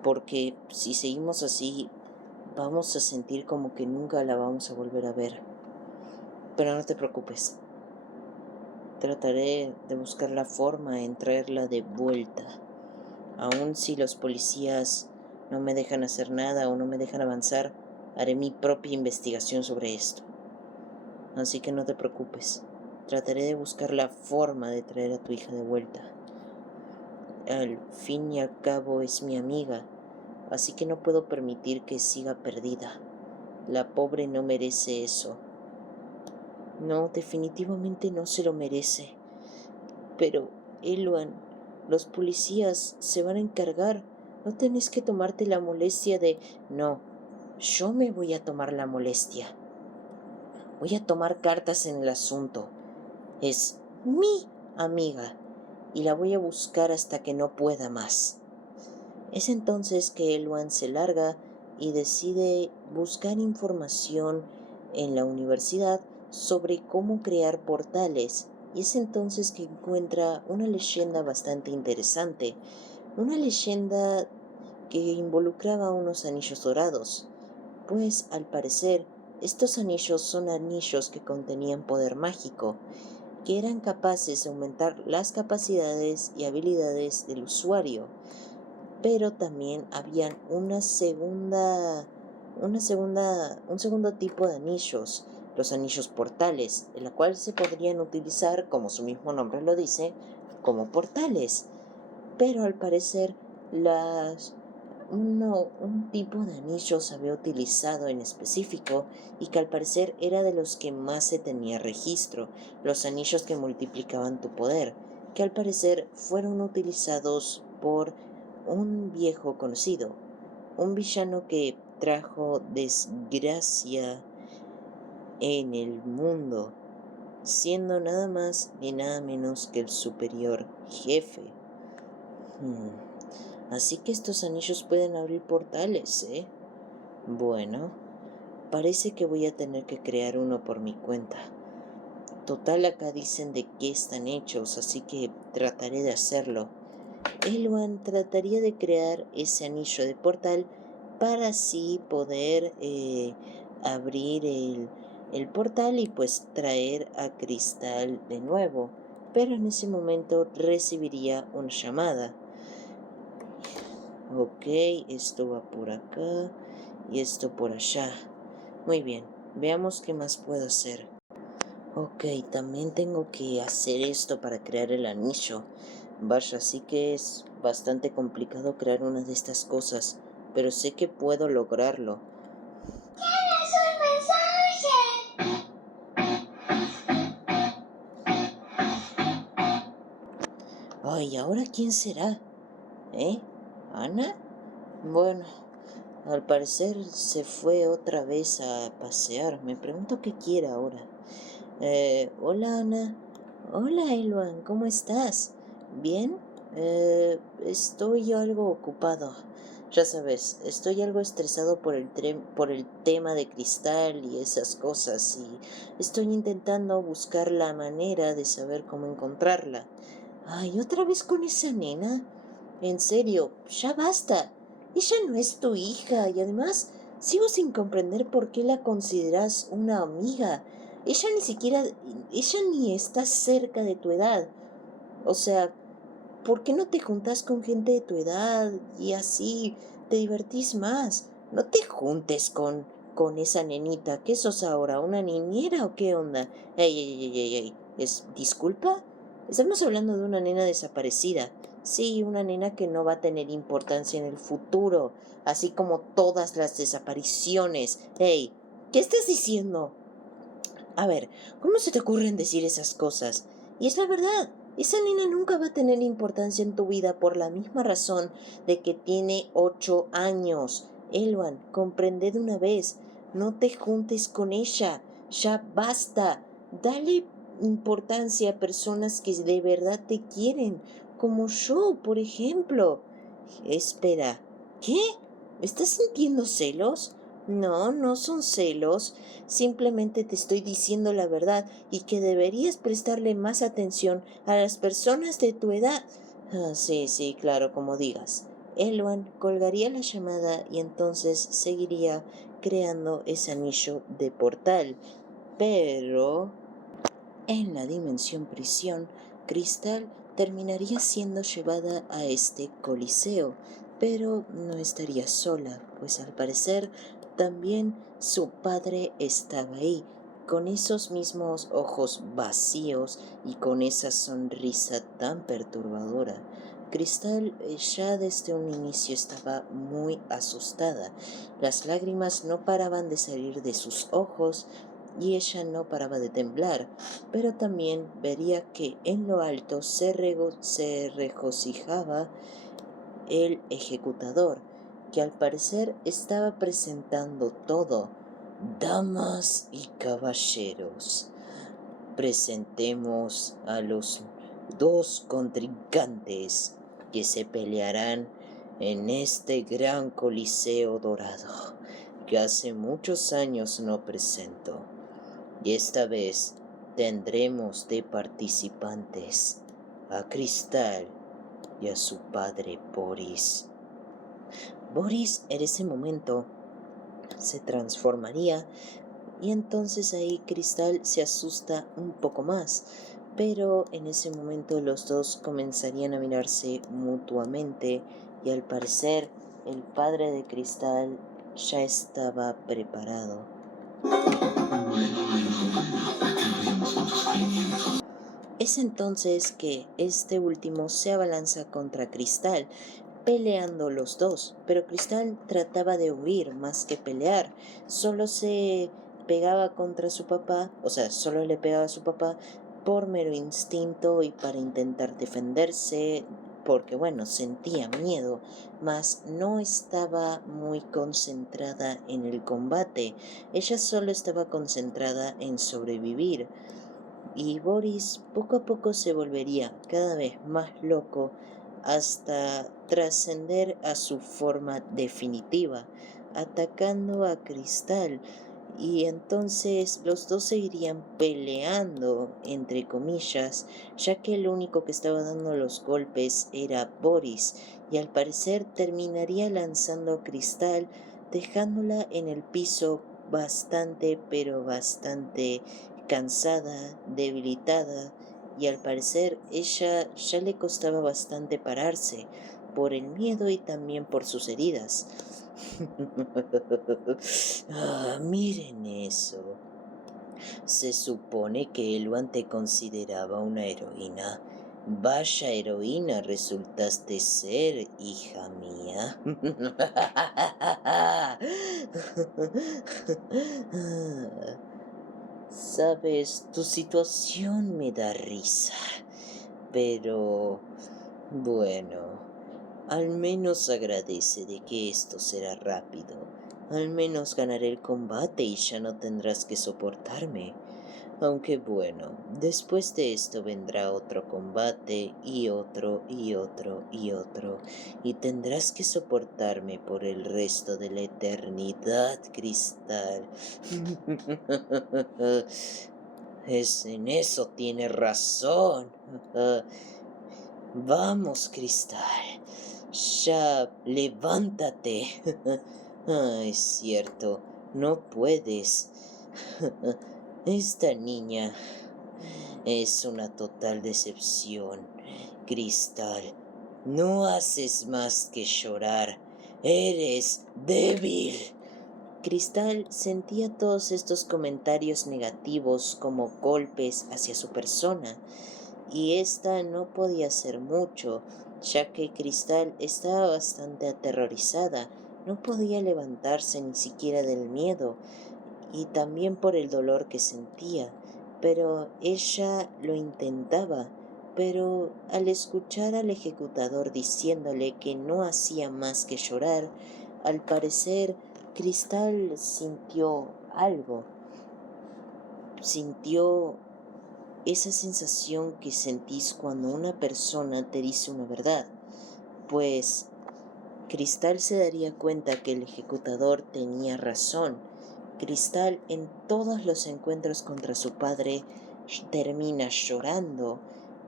porque si seguimos así, vamos a sentir como que nunca la vamos a volver a ver. Pero no te preocupes. Trataré de buscar la forma en traerla de vuelta. Aun si los policías no me dejan hacer nada o no me dejan avanzar, haré mi propia investigación sobre esto. Así que no te preocupes. Trataré de buscar la forma de traer a tu hija de vuelta. Al fin y al cabo es mi amiga, así que no puedo permitir que siga perdida. La pobre no merece eso. No, definitivamente no se lo merece. Pero, Elwan, los policías se van a encargar. No tenés que tomarte la molestia de... No, yo me voy a tomar la molestia. Voy a tomar cartas en el asunto. Es mi amiga y la voy a buscar hasta que no pueda más. Es entonces que Elwan se larga y decide buscar información en la universidad sobre cómo crear portales, y es entonces que encuentra una leyenda bastante interesante, una leyenda que involucraba unos anillos dorados, pues al parecer estos anillos son anillos que contenían poder mágico, que eran capaces de aumentar las capacidades y habilidades del usuario, pero también habían un segundo tipo de anillos, los anillos portales, en la cual se podrían utilizar, como su mismo nombre lo dice, como portales. Pero al parecer un tipo de anillo se había utilizado en específico y que al parecer era de los que más se tenía registro, los anillos que multiplicaban tu poder, que al parecer fueron utilizados por un viejo conocido, un villano que trajo desgracia en el mundo, siendo nada más ni nada menos que el superior jefe. Así que estos anillos pueden abrir portales, ¿eh? Bueno, parece que voy a tener que crear uno por mi cuenta. Total, acá dicen de qué están hechos, así que trataré de hacerlo. Elwan trataría de crear ese anillo de portal para así poder abrir el portal y pues traer a Cristal de nuevo. Pero en ese momento recibiría una llamada. Ok, esto va por acá y esto por allá. Muy bien, veamos qué más puedo hacer. Ok, también tengo que hacer esto para crear el anillo. Vaya, sí que es bastante complicado crear una de estas cosas, pero sé que puedo lograrlo. ¿Tienes un mensaje? Ay, ¿ahora quién será? ¿Eh? ¿Ana? Bueno, al parecer se fue otra vez a pasear. Me pregunto qué quiere ahora. Hola Ana. Hola Elwan, ¿cómo estás? ¿Bien? Estoy algo ocupado. Ya sabes, estoy algo estresado por el tema de Cristal y esas cosas, y estoy intentando buscar la manera de saber cómo encontrarla. Ay, ¿otra vez con esa nena? En serio, ya basta. Ella no es tu hija y además sigo sin comprender por qué la consideras una amiga. Ella ni está cerca de tu edad. O sea, ¿por qué no te juntas con gente de tu edad y así te divertís más? No te juntes con esa nenita. ¿Qué sos ahora? ¿Una niñera o qué onda? Ey, ey, ey, ey, ey. ¿Disculpa? Estamos hablando de una nena desaparecida. Sí, una nena que no va a tener importancia en el futuro, así como todas las desapariciones. Ey, ¿qué estás diciendo? A ver, ¿cómo se te ocurren decir esas cosas? Y es la verdad, esa nena nunca va a tener importancia en tu vida por la misma razón de que tiene 8 años. Elwan, comprende de una vez, no te juntes con ella, ya basta. Dale importancia a personas que de verdad te quieren, como yo, por ejemplo. Espera, ¿qué? ¿Estás sintiendo celos? No, no son celos. Simplemente te estoy diciendo la verdad y que deberías prestarle más atención a las personas de tu edad. Sí, sí, claro, como digas. Elwan colgaría la llamada y entonces seguiría creando ese anillo de portal. Pero en la dimensión prisión, Cristal terminaría siendo llevada a este coliseo, pero no estaría sola, pues al parecer también su padre estaba ahí, con esos mismos ojos vacíos y con esa sonrisa tan perturbadora. Cristal ya desde un inicio estaba muy asustada. Las lágrimas no paraban de salir de sus ojos y ella no paraba de temblar, pero también vería que en lo alto se regocijaba el ejecutador, que al parecer estaba presentando todo. Damas y caballeros, presentemos a los dos contrincantes que se pelearán en este gran coliseo dorado que hace muchos años no presento. Y esta vez tendremos de participantes a Cristal y a su padre Boris. Boris en ese momento se transformaría y entonces ahí Cristal se asusta un poco más, pero en ese momento los dos comenzarían a mirarse mutuamente y al parecer el padre de Cristal ya estaba preparado. Es entonces que este último se abalanza contra Cristal, peleando los dos, pero Cristal trataba de huir más que pelear, solo se pegaba contra su papá, o sea, solo le pegaba a su papá por mero instinto y para intentar defenderse, porque bueno, sentía miedo, mas no estaba muy concentrada en el combate, ella solo estaba concentrada en sobrevivir. Y Boris poco a poco se volvería cada vez más loco hasta trascender a su forma definitiva, atacando a Cristal. Y entonces los dos seguirían peleando, entre comillas, ya que el único que estaba dando los golpes era Boris, y al parecer terminaría lanzando a Cristal, dejándola en el piso bastante, pero bastante cansada, debilitada, y al parecer ella ya le costaba bastante pararse, por el miedo y también por sus heridas. Miren eso. Se supone que Eluan te consideraba una heroína. Vaya heroína resultaste ser, hija mía. Sabes, tu situación me da risa, pero bueno, al menos agradece de que esto será rápido. Al menos ganaré el combate y ya no tendrás que soportarme. Aunque bueno, después de esto vendrá otro combate y otro y otro y otro, y tendrás que soportarme por el resto de la eternidad, Cristal. En eso tiene razón. Vamos, Cristal. Ya, levántate. Es cierto, no puedes. Esta niña es una total decepción. Cristal, no haces más que llorar. Eres débil. Cristal sentía todos estos comentarios negativos como golpes hacia su persona, y ésta no podía hacer mucho, ya que Cristal estaba bastante aterrorizada, no podía levantarse ni siquiera del miedo, y también por el dolor que sentía, pero ella lo intentaba. Pero al escuchar al ejecutador diciéndole que no hacía más que llorar, al parecer Cristal sintió algo. Sintió esa sensación que sentís cuando una persona te dice una verdad. Pues Cristal se daría cuenta que el ejecutador tenía razón. Cristal en todos los encuentros contra su padre termina llorando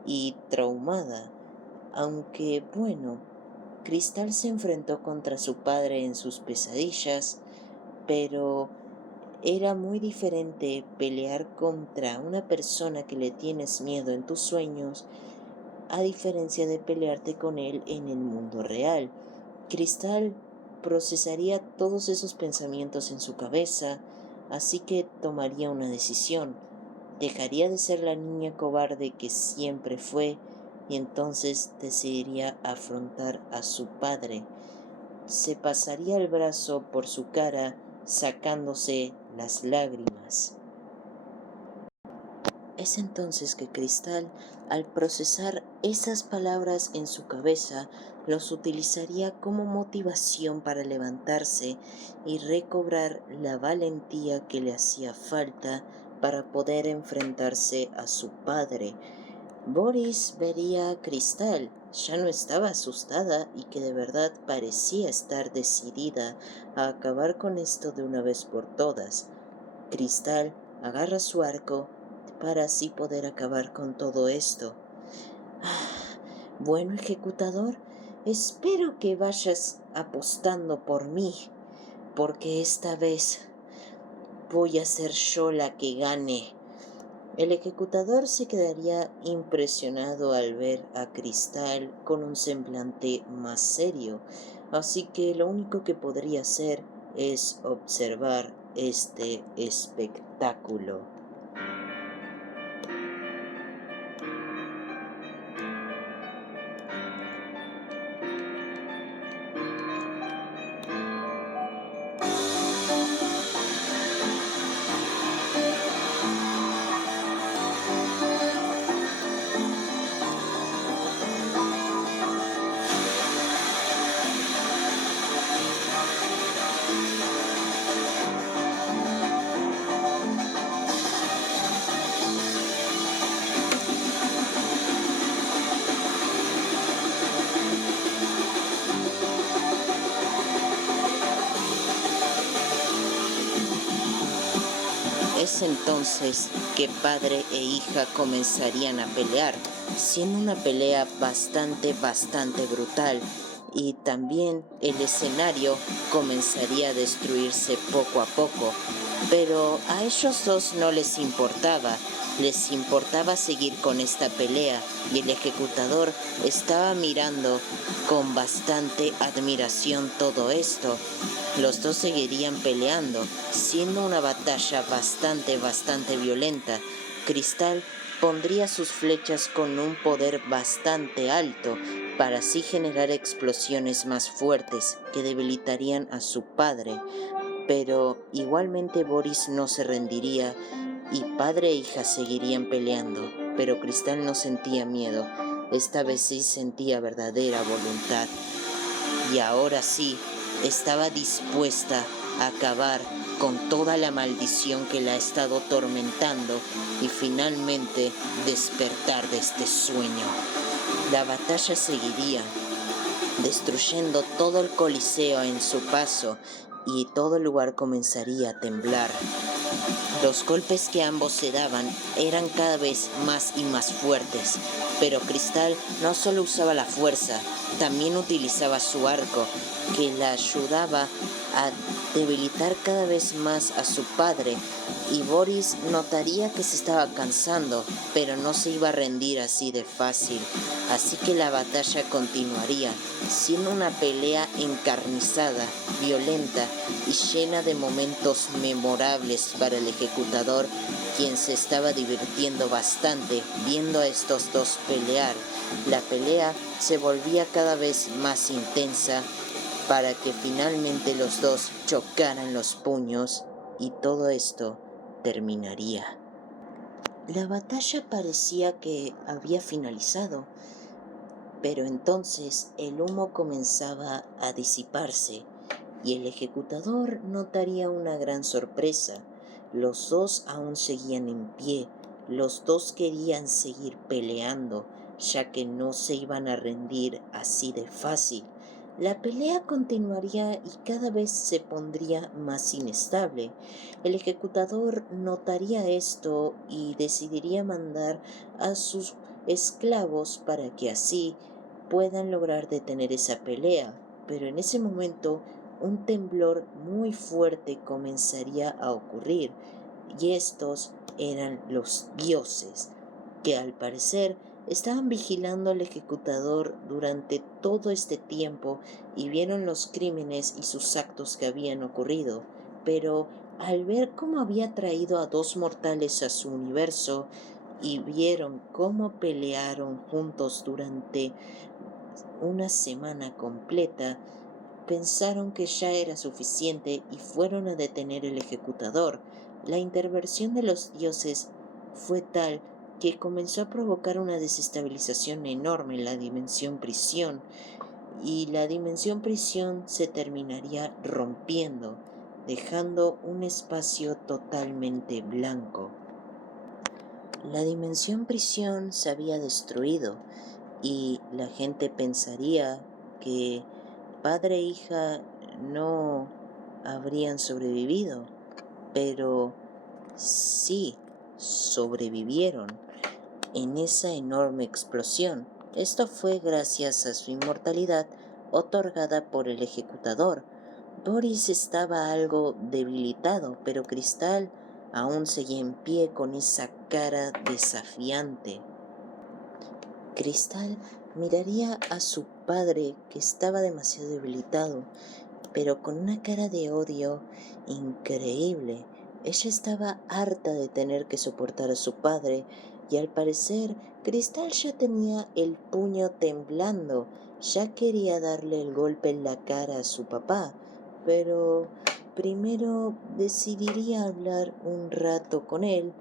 y traumada. Aunque bueno, Cristal se enfrentó contra su padre en sus pesadillas, pero era muy diferente pelear contra una persona que le tienes miedo en tus sueños, a diferencia de pelearte con él en el mundo real. Cristal procesaría todos esos pensamientos en su cabeza, así que tomaría una decisión. Dejaría de ser la niña cobarde que siempre fue y entonces decidiría afrontar a su padre. Se pasaría el brazo por su cara, sacándose las lágrimas. Es entonces que Cristal, al procesar esas palabras en su cabeza, los utilizaría como motivación para levantarse y recobrar la valentía que le hacía falta para poder enfrentarse a su padre. Boris vería a Cristal, ya no estaba asustada y que de verdad parecía estar decidida a acabar con esto de una vez por todas. Cristal agarra su arco para así poder acabar con todo esto. Bueno, ejecutador, espero que vayas apostando por mí, porque esta vez voy a ser yo la que gane. El ejecutador se quedaría impresionado al ver a Cristal con un semblante más serio, así que lo único que podría hacer es observar este espectáculo. Es entonces que padre e hija comenzarían a pelear, siendo una pelea bastante brutal, y también el escenario comenzaría a destruirse poco a poco. Pero a ellos dos no les importaba seguir con esta pelea, y el ejecutador estaba mirando con bastante admiración todo esto. Los dos seguirían peleando, siendo una batalla bastante violenta. Cristal pondría sus flechas con un poder bastante alto para así generar explosiones más fuertes que debilitarían a su padre. Pero igualmente Boris no se rendiría y padre e hija seguirían peleando. Pero Cristal no sentía miedo, esta vez sí sentía verdadera voluntad. Y ahora sí, estaba dispuesta a acabar con toda la maldición que la ha estado atormentando y finalmente despertar de este sueño. La batalla seguiría, destruyendo todo el coliseo en su paso, y todo el lugar comenzaría a temblar. Los golpes que ambos se daban eran cada vez más y más fuertes, pero Cristal no solo usaba la fuerza, también utilizaba su arco, que la ayudaba a debilitar cada vez más a su padre, y Boris notaría que se estaba cansando, pero no se iba a rendir así de fácil, así que la batalla continuaría, siendo una pelea encarnizada, violenta y llena de momentos memorables para el ejecutador, quien se estaba divirtiendo bastante viendo a estos dos pelear. La pelea se volvía cada vez más intensa para que finalmente los dos chocaran los puños y todo esto terminaría. La batalla parecía que había finalizado, pero entonces el humo comenzaba a disiparse y el ejecutador notaría una gran sorpresa. Los dos aún seguían en pie, los dos querían seguir peleando, ya que no se iban a rendir así de fácil. La pelea continuaría y cada vez se pondría más inestable. El ejecutador notaría esto y decidiría mandar a sus esclavos para que así puedan lograr detener esa pelea. Pero en ese momento un temblor muy fuerte comenzaría a ocurrir, y estos eran los dioses, que al parecer estaban vigilando al ejecutador durante todo este tiempo y vieron los crímenes y sus actos que habían ocurrido, pero al ver cómo había traído a dos mortales a su universo y vieron cómo pelearon juntos durante una semana completa, pensaron que ya era suficiente y fueron a detener el ejecutador. La intervención de los dioses fue tal que comenzó a provocar una desestabilización enorme en la dimensión prisión, y la dimensión prisión se terminaría rompiendo, dejando un espacio totalmente blanco. La dimensión prisión se había destruido y la gente pensaría que padre e hija no habrían sobrevivido, pero Sí, sobrevivieron en esa enorme explosión. Esto fue gracias a su inmortalidad otorgada por el ejecutador. Boris estaba algo debilitado, pero Cristal aún seguía en pie con esa cara desafiante. Cristal miraría a su padre, que estaba demasiado debilitado, pero con una cara de odio increíble. Ella estaba harta de tener que soportar a su padre, y al parecer Cristal ya tenía el puño temblando. Ya quería darle el golpe en la cara a su papá, pero primero decidiría hablar un rato con él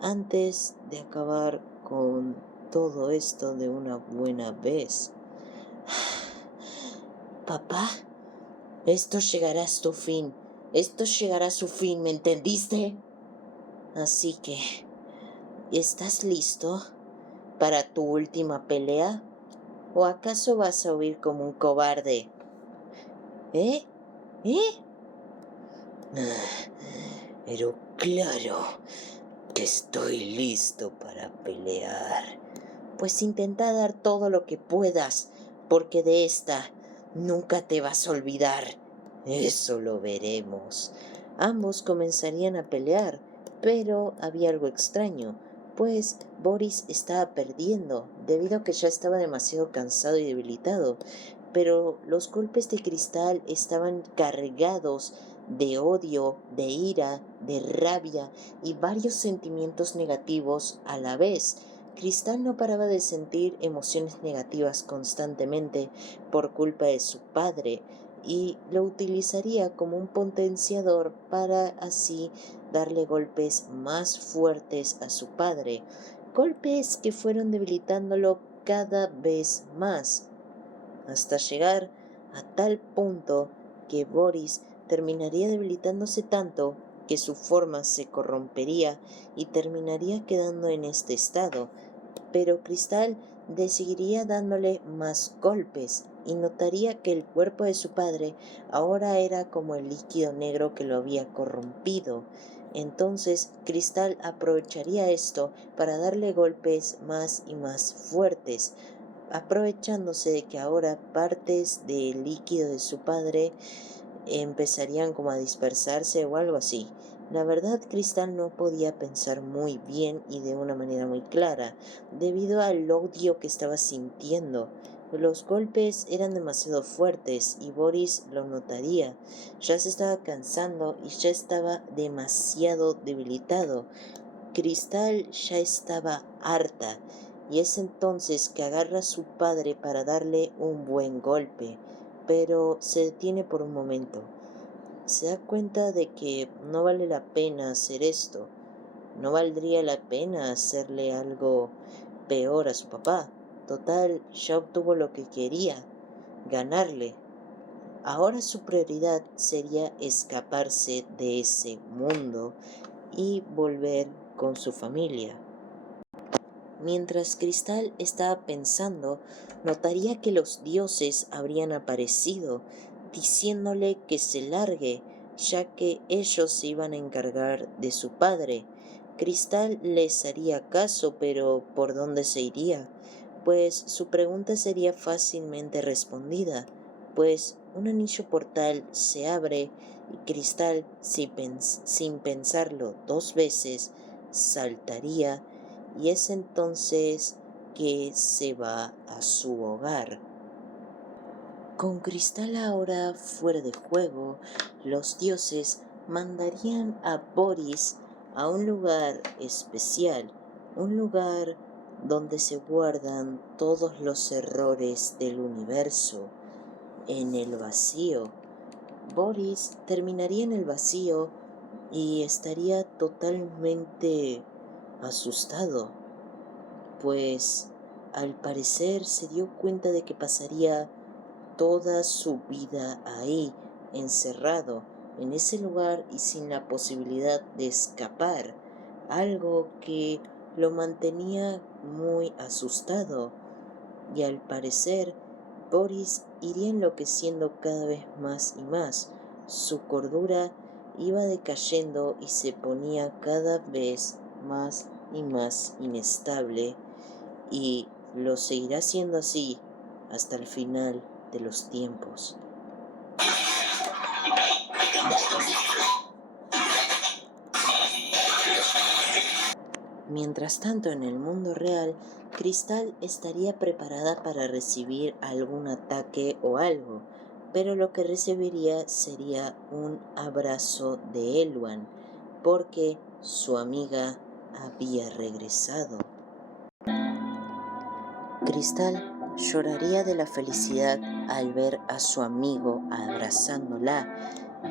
antes de acabar con todo esto de una buena vez. Papá, esto llegará a su fin. Esto llegará a su fin, ¿me entendiste? Así que, ¿estás listo para tu última pelea? ¿O acaso vas a huir como un cobarde? ¿Eh? ¿Eh? Pero claro que estoy listo para pelear. Pues intenta dar todo lo que puedas, porque de esta nunca te vas a olvidar. Eso lo veremos. Ambos comenzarían a pelear, pero había algo extraño, pues Boris estaba perdiendo, debido a que ya estaba demasiado cansado y debilitado. Pero los golpes de Cristal estaban cargados de odio, de ira, de rabia y varios sentimientos negativos a la vez. Cristal no paraba de sentir emociones negativas constantemente por culpa de su padre, y lo utilizaría como un potenciador para así darle golpes más fuertes a su padre, golpes que fueron debilitándolo cada vez más, hasta llegar a tal punto que Boris terminaría debilitándose tanto que su forma se corrompería y terminaría quedando en este estado. Pero Cristal seguiría dándole más golpes y notaría que el cuerpo de su padre ahora era como el líquido negro que lo había corrompido. Entonces Cristal aprovecharía esto para darle golpes más y más fuertes, aprovechándose de que ahora partes del líquido de su padre empezarían como a dispersarse o algo así. La verdad, Cristal no podía pensar muy bien y de una manera muy clara, debido al odio que estaba sintiendo. Los golpes eran demasiado fuertes y Boris lo notaría. Ya se estaba cansando y ya estaba demasiado debilitado. Cristal ya estaba harta, y es entonces que agarra a su padre para darle un buen golpe, pero se detiene por un momento. Se da cuenta de que no vale la pena hacer esto. No valdría la pena hacerle algo peor a su papá. Total, ya obtuvo lo que quería, ganarle. Ahora su prioridad sería escaparse de ese mundo y volver con su familia. Mientras Cristal estaba pensando, notaría que los dioses habrían aparecido, diciéndole que se largue, ya que ellos se iban a encargar de su padre. Cristal les haría caso, pero ¿por dónde se iría? Pues su pregunta sería fácilmente respondida, pues un anillo portal se abre y Cristal, sin pensarlo dos veces, saltaría, y es entonces que se va a su hogar. Con Cristal ahora fuera de juego, los dioses mandarían a Boris a un lugar especial, un lugar donde se guardan todos los errores del universo, en el vacío. Boris terminaría en el vacío y estaría totalmente asustado, pues al parecer se dio cuenta de que pasaría toda su vida ahí, encerrado, en ese lugar y sin la posibilidad de escapar, algo que lo mantenía muy asustado, y al parecer Boris iría enloqueciendo cada vez más y más. Su cordura iba decayendo y se ponía cada vez más y más inestable, y lo seguirá siendo así hasta el final de los tiempos. Mientras tanto, en el mundo real, Cristal estaría preparada para recibir algún ataque o algo, pero lo que recibiría sería un abrazo de Elwan, porque su amiga había regresado. Cristal lloraría de la felicidad al ver a su amigo abrazándola.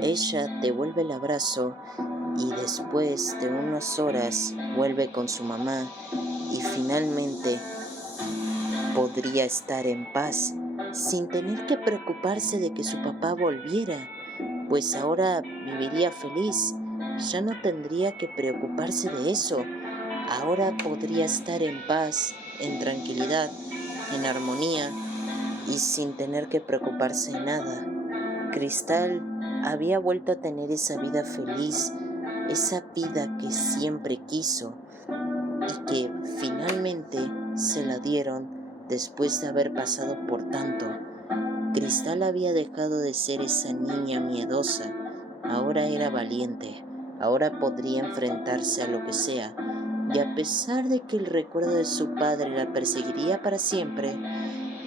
Ella devuelve el abrazo y después de unas horas vuelve con su mamá y finalmente podría estar en paz sin tener que preocuparse de que su papá volviera, pues ahora viviría feliz. Ya no tendría que preocuparse de eso. Ahora podría estar en paz, en tranquilidad, en armonía y sin tener que preocuparse de nada. Cristal había vuelto a tener esa vida feliz, esa vida que siempre quiso y que finalmente se la dieron después de haber pasado por tanto. Cristal había dejado de ser esa niña miedosa, ahora era valiente, ahora podría enfrentarse a lo que sea, y a pesar de que el recuerdo de su padre la perseguiría para siempre,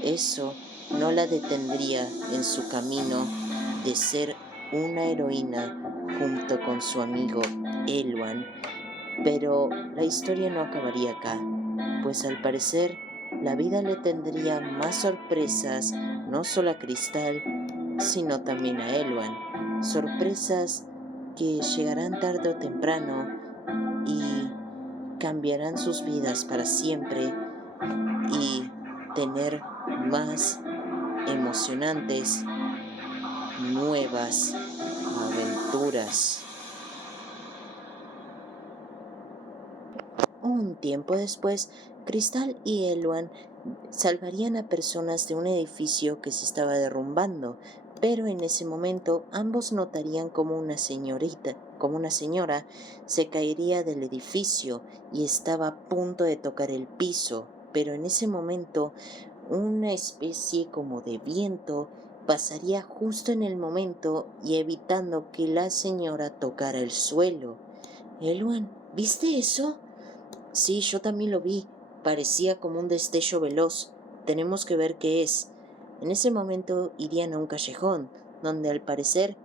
eso no la detendría en su camino de ser una heroína junto con su amigo Elwan. Pero la historia no acabaría acá, pues al parecer la vida le tendría más sorpresas, no solo a Cristal, sino también a Elwan. Sorpresas que llegarán tarde o temprano y cambiarán sus vidas para siempre y tener más emocionantes nuevas aventuras. Un tiempo después, Cristal y Elwan salvarían a personas de un edificio que se estaba derrumbando, pero en ese momento ambos notarían como una señora, se caería del edificio y estaba a punto de tocar el piso, pero en ese momento una especie como de viento pasaría justo en el momento y evitando que la señora tocara el suelo. Elwan, ¿viste eso? Sí, yo también lo vi. Parecía como un destello veloz. Tenemos que ver qué es. En ese momento irían a un callejón, donde al parecer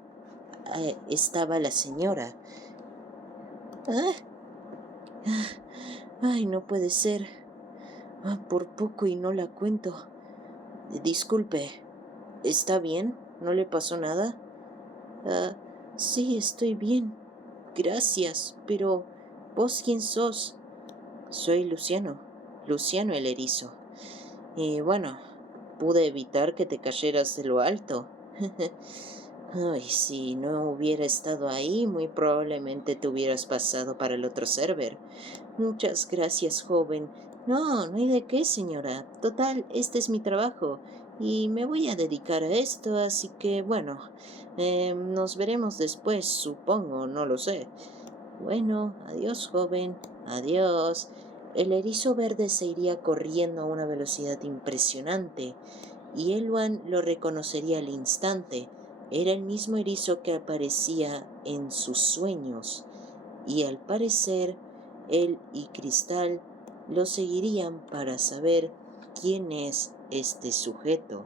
estaba la señora. ¡Ah! ¡Ay, no puede ser! Por poco y no la cuento. Disculpe, ¿está bien? ¿No le pasó nada? Sí, estoy bien. Gracias, pero ¿vos quién sos? Soy Luciano el erizo. Y bueno, pude evitar que te cayeras de lo alto. Ay, si no hubiera estado ahí, muy probablemente te hubieras pasado para el otro server. Muchas gracias, joven. No, no hay de qué, señora. Total, este es mi trabajo y me voy a dedicar a esto, así que bueno, nos veremos después, supongo, no lo sé. Bueno, adiós, joven. Adiós. El erizo verde se iría corriendo a una velocidad impresionante, y Elwan lo reconocería al instante. Era el mismo erizo que aparecía en sus sueños, y al parecer él y Cristal lo seguirían para saber quién es este sujeto.